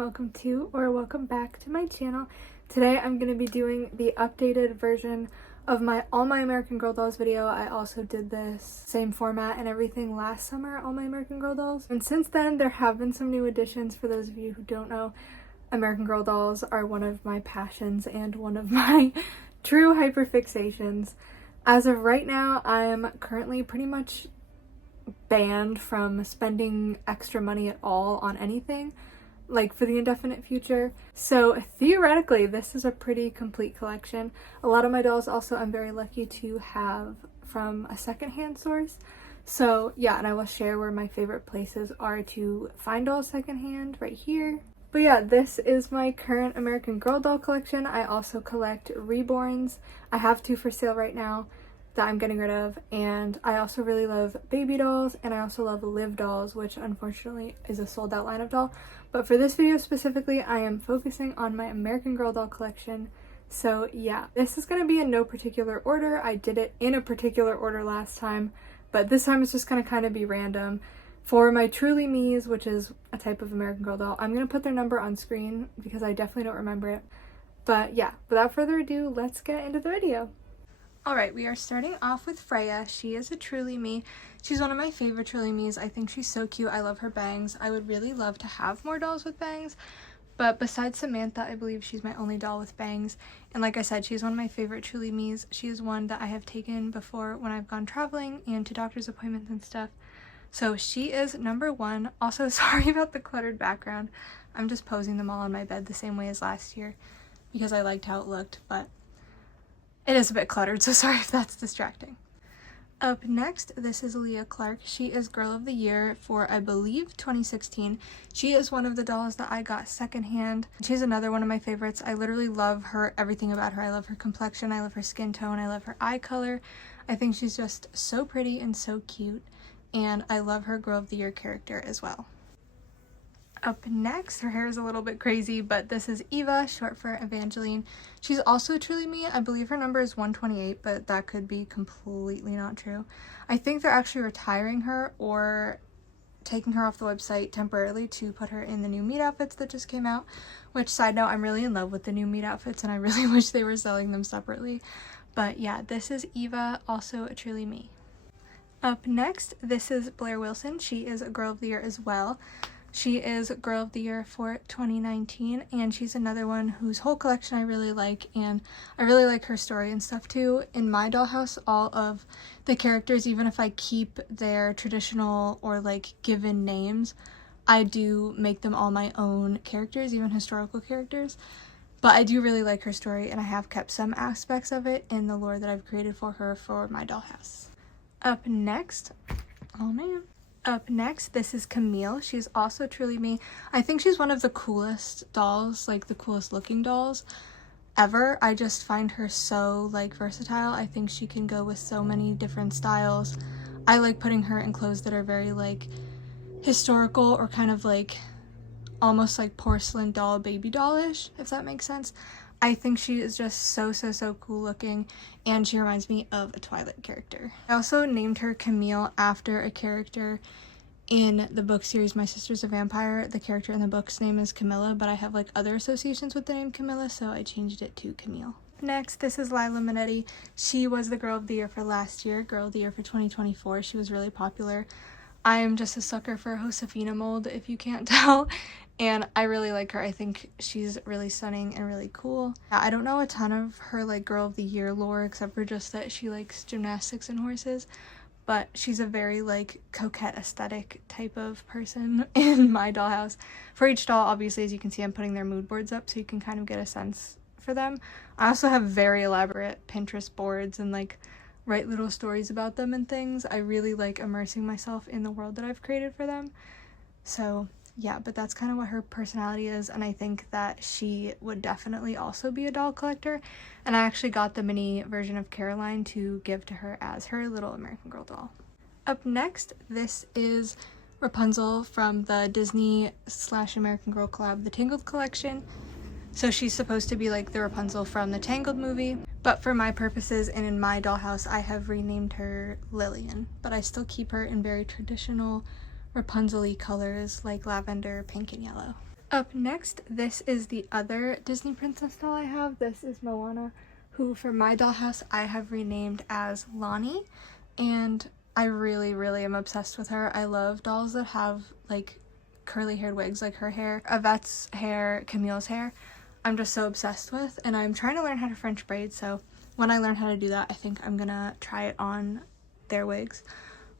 welcome back to my channel. Today I'm going to be doing the updated version of my All My American Girl Dolls video. I also did this same format and everything last summer, All My American Girl Dolls. And since then there have been some new additions. For those of you who don't know, American Girl Dolls are one of my passions and one of my true hyperfixations. As of right now, I'm currently pretty much banned from spending extra money at all on anything, like for the indefinite future. So theoretically this is a pretty complete collection. A lot of my dolls also I'm very lucky to have from a secondhand source. So yeah, and I will share where my favorite places are to find dolls secondhand right here. But yeah, this is my current American Girl doll collection. I also collect reborns. I have two for sale right now that I'm getting rid of, and I also really love baby dolls, and I also love live dolls, which unfortunately is a sold out line of doll. But for this video specifically, I am focusing on my American Girl doll collection. So yeah, this is going to be in no particular order. I did it in a particular order last time, but this time it's just going to kind of be random. For my Truly Me's, which is a type of American Girl doll, I'm going to put their number on screen because I definitely don't remember it. But yeah, without further ado, let's get into the video. Alright, we are starting off with Freya. She is a Truly Me. She's one of my favorite Truly Me's. I think she's so cute. I love her bangs. I would really love to have more dolls with bangs, but besides Samantha, I believe she's my only doll with bangs. And like I said, she's one of my favorite Truly Me's. She is one that I have taken before when I've gone traveling and to doctor's appointments and stuff. So she is number one. Also, sorry about the cluttered background. I'm just posing them all on my bed the same way as last year because I liked how it looked, but it is a bit cluttered, so sorry if that's distracting. Up next, this is Llaya Clark. She is Girl of the Year for, I believe, 2016. She is one of the dolls that I got secondhand. She's another one of my favorites. I literally love her, everything about her. I love her complexion, I love her skin tone, I love her eye color. I think she's just so pretty and so cute, and I love her Girl of the Year character as well. Up next, her hair is a little bit crazy, but this is Eva, short for Evangeline. She's also Truly Me. I believe her number is 128, but that could be completely not true. I think they're actually retiring her or taking her off the website temporarily to put her in the new meat outfits that just came out, which, side note, I'm really in love with the new meat outfits and I really wish they were selling them separately. But yeah, this is Eva, also a Truly Me. Up next, this is Blair Wilson. She is a Girl of the Year as well. She is Girl of the Year for 2019, and she's another one whose whole collection I really like, and I really like her story and stuff too. In my dollhouse, all of the characters, even if I keep their traditional or like given names, I do make them all my own characters, even historical characters. But I do really like her story, and I have kept some aspects of it in the lore that I've created for her for my dollhouse. Up next, oh man. Up next, this is Camille. She's also Truly Me. I think she's one of the coolest dolls, like the coolest looking dolls ever. I just find her so like versatile. I think she can go with so many different styles. I like putting her in clothes that are very like historical or kind of like almost like porcelain doll, baby dollish, if that makes sense. I think she is just so cool looking, and she reminds me of a Twilight character. I also named her Camille after a character in the book series My Sister's a Vampire. The character in the book's name is Camilla, but I have like other associations with the name Camilla, so I changed it to Camille. Next, this is Llaya Minetti. She was the Girl of the Year for last year, Girl of the Year for 2024. She was really popular. I am just a sucker for Josefina mold, if you can't tell, and I really like her. I think she's really stunning and really cool. I don't know a ton of her like Girl of the Year lore except for just that she likes gymnastics and horses, but she's a very like coquette aesthetic type of person in my dollhouse. For each doll, obviously, as you can see, I'm putting their mood boards up so you can kind of get a sense for them. I also have very elaborate Pinterest boards and like write little stories about them and things. I really like immersing myself in the world that I've created for them. So yeah, but that's kind of what her personality is, and I think that she would definitely also be a doll collector. And I actually got the mini version of Caroline to give to her as her little American Girl doll. Up next, this is Rapunzel from the Disney/American Girl collab, the Tangled collection. So she's supposed to be like the Rapunzel from the Tangled movie, but for my purposes and in my dollhouse, I have renamed her Lillian, but I still keep her in very traditional Rapunzel-y colors like lavender, pink, and yellow. Up next, this is the other Disney princess doll I have. This is Moana, who for my dollhouse I have renamed as Laney, and I really am obsessed with her. I love dolls that have like curly haired wigs like her hair, Avette's hair, Camille's hair. I'm just so obsessed with, and I'm trying to learn how to French braid, so when I learn how to do that, I think I'm gonna try it on their wigs.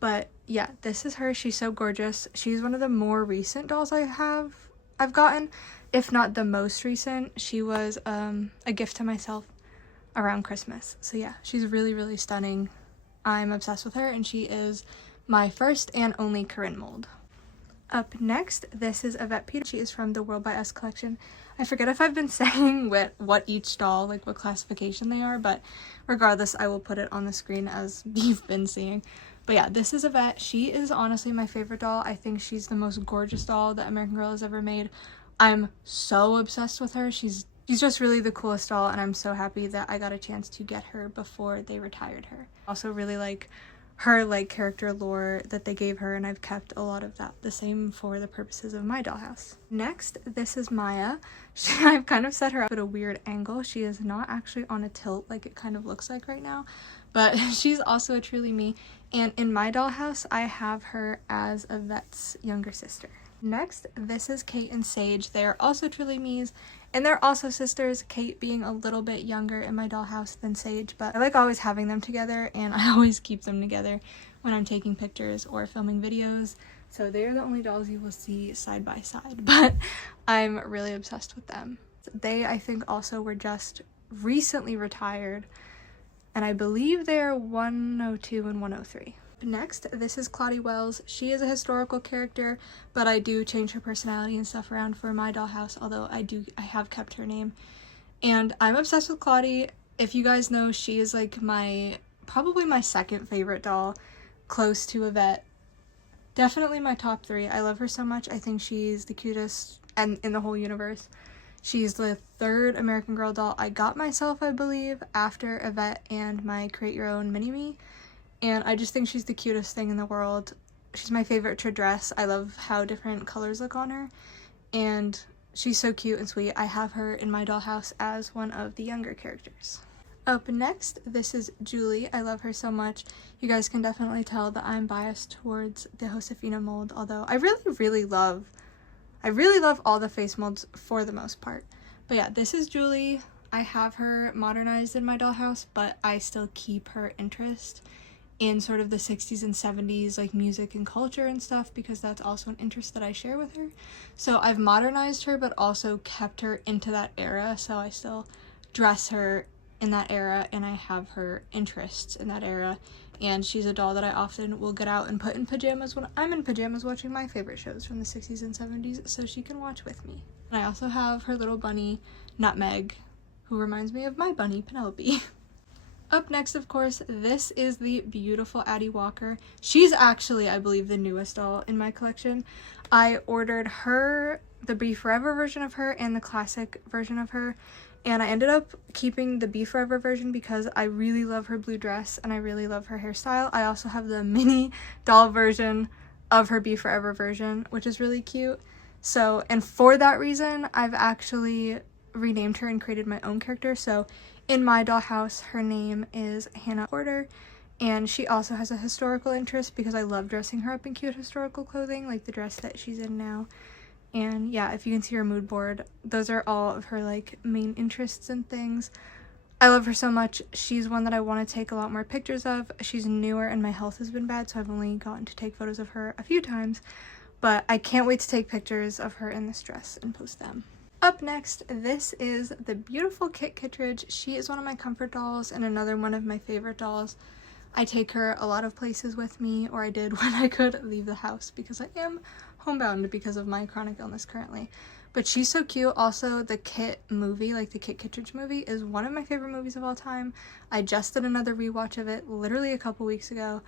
But yeah, this is her. She's so gorgeous. She's one of the more recent dolls I've gotten, if not the most recent. She was a gift to myself around Christmas. So yeah, she's really stunning. I'm obsessed with her, and she is my first and only Corinne mold. Up next, this is Avette Peter. She is from the World by Us collection. I forget if I've been saying what each doll, like what classification they are, but regardless, I will put it on the screen as you've been seeing. But yeah, this is Avette. She is honestly my favorite doll. I think she's the most gorgeous doll that American Girl has ever made. I'm so obsessed with her. She's just really the coolest doll, and I'm so happy that I got a chance to get her before they retired her. Also really like her like character lore that they gave her, and I've kept a lot of that the same for the purposes of my dollhouse. Next, this is Maya. I've kind of set her up at a weird angle. She is not actually on a tilt like it kind of looks like right now, but she's also a truly me, and in my dollhouse I have her as Avette's younger sister. Next, this is Kate and Sage. They are also truly me's, and they're also sisters, Kate being a little bit younger in my dollhouse than Sage, but I like always having them together, and I always keep them together when I'm taking pictures or filming videos. So they're the only dolls you will see side by side, but I'm really obsessed with them. They, I think, also were just recently retired, and I believe they're 102 and 103. Next, this is Claudia Wells. She is a historical character, but I do change her personality and stuff around for my dollhouse, although I have kept her name. And I'm obsessed with Claudia. If you guys know, she is like probably my second favorite doll, close to Avette. Definitely my top 3. I love her so much. I think she's the cutest and in the whole universe. She's the 3rd American Girl doll I got myself, I believe, after Avette and my Create Your Own Mini-Me. And I just think she's the cutest thing in the world. She's my favorite to dress. I love how different colors look on her. And she's so cute and sweet. I have her in my dollhouse as one of the younger characters. Up next, this is Julie. I love her so much. You guys can definitely tell that I'm biased towards the Josefina mold, although I really love all the face molds for the most part. But yeah, this is Julie. I have her modernized in my dollhouse, but I still keep her interest in sort of the 60s and 70s like music and culture and stuff, because that's also an interest that I share with her. So I've modernized her but also kept her into that era, so I still dress her in that era and I have her interests in that era. And she's a doll that I often will get out and put in pajamas when I'm in pajamas watching my favorite shows from the 60s and 70s, so she can watch with me. And I also have her little bunny Nutmeg, who reminds me of my bunny Penelope. Up next, of course, this is the beautiful Addie Walker. She's actually, I believe, the newest doll in my collection. I ordered her, the Be Forever version of her and the classic version of her, and I ended up keeping the Be Forever version because I really love her blue dress and I really love her hairstyle. I also have the mini doll version of her Be Forever version, which is really cute. So, and for that reason, I've actually renamed her and created my own character. So in my dollhouse, her name is Hannah Porter, and she also has a historical interest because I love dressing her up in cute historical clothing, like the dress that she's in now. And yeah, if you can see her mood board, those are all of her like main interests and things. I love her so much. She's one that I want to take a lot more pictures of. She's newer and my health has been bad, so I've only gotten to take photos of her a few times, but I can't wait to take pictures of her in this dress and post them. Up next, this is the beautiful Kit Kittredge. She is one of my comfort dolls and another one of my favorite dolls. I take her a lot of places with me, or I did when I could leave the house, because I am homebound because of my chronic illness currently. But she's so cute. Also, the Kit movie, like the Kit Kittredge movie, is one of my favorite movies of all time. I just did another rewatch of it literally a couple weeks ago.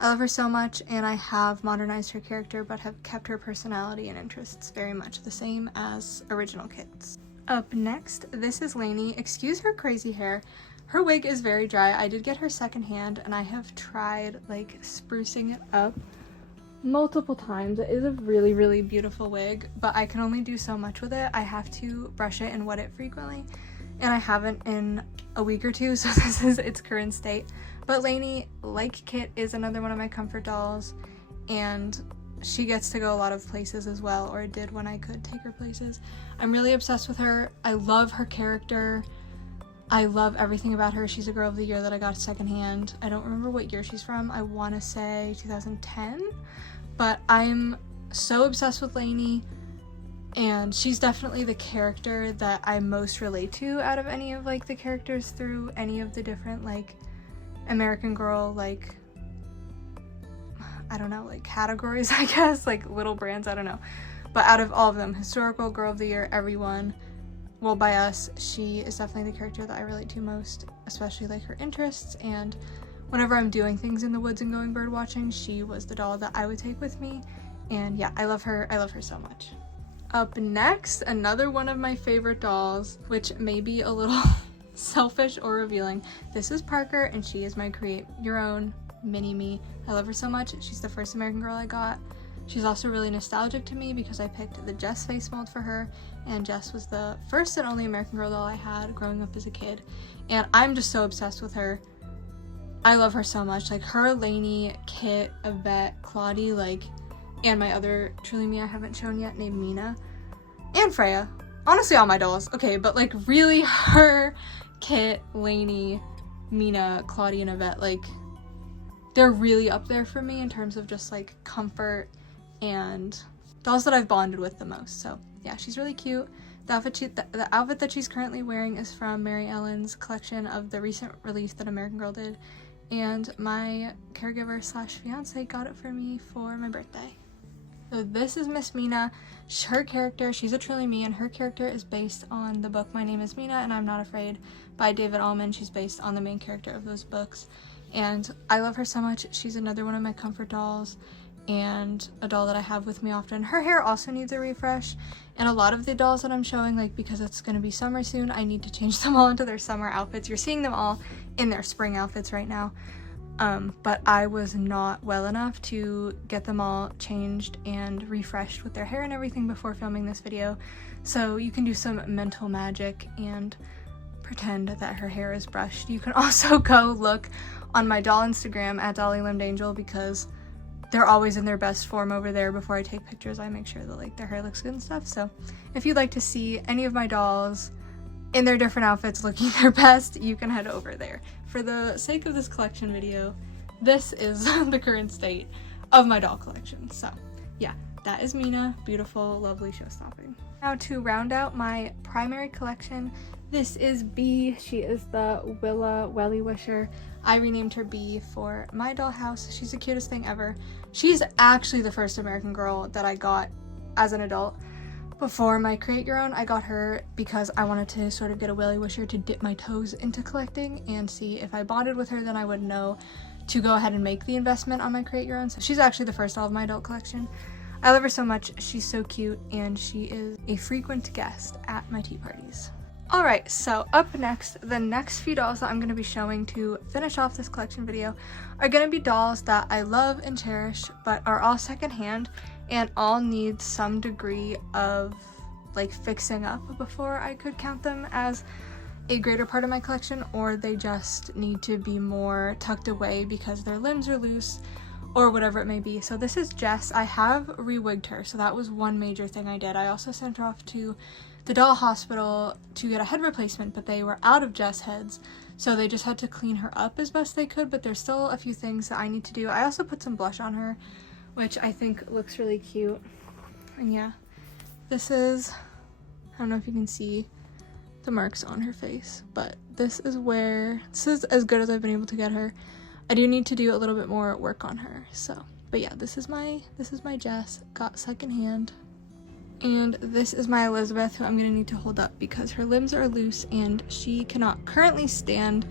I love her so much, and I have modernized her character but have kept her personality and interests very much the same as original Kit's. Up next, this is Laney. Excuse her crazy hair. Her wig is very dry. I did get her secondhand and I have tried like sprucing it up, multiple times. It is a really, really beautiful wig, but I can only do so much with it. I have to brush it and wet it frequently, and I haven't in a week or two, so this is its current state. But Laney, like Kit, is another one of my comfort dolls, and she gets to go a lot of places as well, or did when I could take her places. I'm really obsessed with her. I love her character. I love everything about her. She's a girl of the year that I got secondhand. I don't remember what year she's from. I want to say 2010, but I'm so obsessed with Laney, and she's definitely the character that I most relate to out of any of like the characters through any of the different like American Girl, like, I don't know, like categories, I guess, like little brands, I don't know. But out of all of them, historical, girl of the year, everyone, well, by us, she is definitely the character that I relate to most, especially like her interests. And whenever I'm doing things in the woods and going bird watching, she was the doll that I would take with me. And yeah, I love her so much. Up next, another one of my favorite dolls, which may be a little selfish or revealing. This is Parker, and she is my create your own mini me. I love her so much. She's the first American Girl I got. She's also really nostalgic to me because I picked the Jess face mold for her, and Jess was the first and only American Girl doll I had growing up as a kid, and I'm just so obsessed with her. I love her so much. Like her, Laney, Kit, Avette, Claudia, like, and my other truly me I haven't shown yet named Mina, and Freya. Honestly, all my dolls. Okay, but like really her, Kit, Laney, Mina, Claudia, and Avette, like, they're really up there for me in terms of just like comfort and dolls that I've bonded with the most. So yeah, she's really cute. The outfit that she's currently wearing is from Mary Ellen's collection of the recent release that American Girl did, and my caregiver slash fiance got it for me for my birthday. So this is Miss Mina. Her character, she's a truly me, and her character is based on the book My Name is Mina and I'm Not Afraid by David Allman. She's based on the main character of those books, and I love her so much. She's another one of my comfort dolls and a doll that I have with me often. Her hair also needs a refresh, and a lot of the dolls that I'm showing, like, because it's going to be summer soon, I need to change them all into their summer outfits. You're seeing them all in their spring outfits right now, but I was not well enough to get them all changed and refreshed with their hair and everything before filming this video, so you can do some mental magic and pretend that her hair is brushed. You can also go look on my doll Instagram at Dolly Limbed Angel, because they're always in their best form over there. Before I take pictures, I make sure that like their hair looks good and stuff. So if you'd like to see any of my dolls in their different outfits looking their best, you can head over there. For the sake of this collection video, this is the current state of my doll collection. So yeah, that is Mina. Beautiful, lovely, show-stopping. Now to round out my primary collection, this is Bee. She is the Willa Welly Wisher. I renamed her Bee for my dollhouse. She's the cutest thing ever. She's actually the first American Girl that I got as an adult. Before my Create Your Own, I got her because I wanted to sort of get a Welly Wisher to dip my toes into collecting and see if I bonded with her, then I would know to go ahead and make the investment on my Create Your Own. So she's actually the first doll of my adult collection. I love her so much. She's so cute, and she is a frequent guest at my tea parties. Alright, so up next, the next few dolls that I'm going to be showing to finish off this collection video are going to be dolls that I love and cherish, but are all secondhand and all need some degree of like fixing up before I could count them as a greater part of my collection, or they just need to be more tucked away because their limbs are loose or whatever it may be. So this is Jess. I have re-wigged her, so that was one major thing I did. I also sent her off to the doll hospital to get a head replacement, but they were out of Jess heads, so they just had to clean her up as best they could, but there's still a few things that I need to do. I also put some blush on her, which I think looks really cute. And yeah, this is, I don't know if you can see the marks on her face, but this is as good as I've been able to get her. I do need to do a little bit more work on her, so, but yeah, this is my Jess, got secondhand. And this is my Elizabeth, who I'm going to need to hold up because her limbs are loose and she cannot currently stand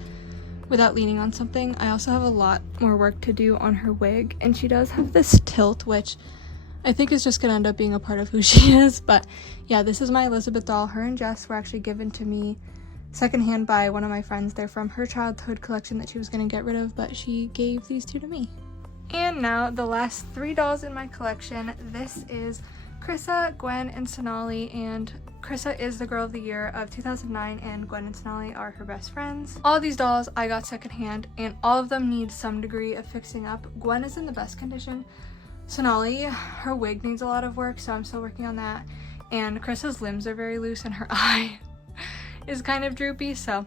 without leaning on something. I also have a lot more work to do on her wig, and she does have this tilt, which I think is just going to end up being a part of who she is. But yeah, this is my Elizabeth doll. Her and Jess were actually given to me secondhand by one of my friends. They're from her childhood collection that she was going to get rid of, but she gave these two to me. And now the last 3 dolls in my collection. This is Chrissa, Gwen, and Sonali, and Chrissa is the girl of the year of 2009 and Gwen and Sonali are her best friends. All these dolls I got secondhand and all of them need some degree of fixing up. Gwen is in the best condition. Sonali, her wig needs a lot of work, so I'm still working on that. And Chrissa's limbs are very loose and her eye is kind of droopy, so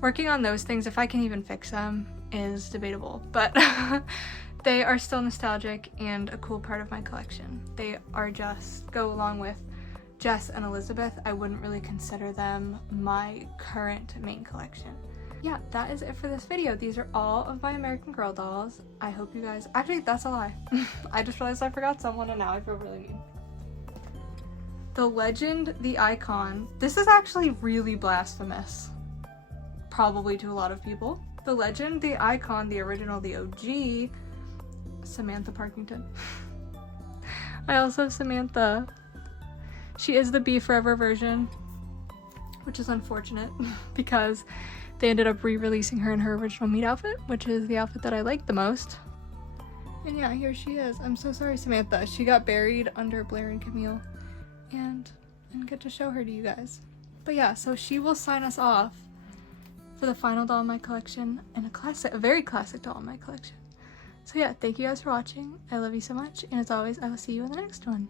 working on those things, if I can even fix them, is debatable. But they are still nostalgic and a cool part of my collection. They are just go along with Jess and Elizabeth. I wouldn't really consider them my current main collection. Yeah, that is it for this video. These are all of my American Girl dolls. I hope you guys, actually that's a lie. I just realized I forgot someone and now I feel really mean. The legend, the icon. This is actually really blasphemous. Probably to a lot of people. The legend, the icon, the original, the OG, Samantha Parkington. I also have Samantha. She is the Be Forever version, which is unfortunate because they ended up re-releasing her in her original meet outfit, which is the outfit that I like the most. And yeah, here she is. I'm so sorry, Samantha. She got buried under Blair and Camille, and I didn't get to show her to you guys. But yeah, so she will sign us off for the final doll in my collection and a very classic doll in my collection. So yeah, thank you guys for watching. I love you so much, and as always, I will see you in the next one.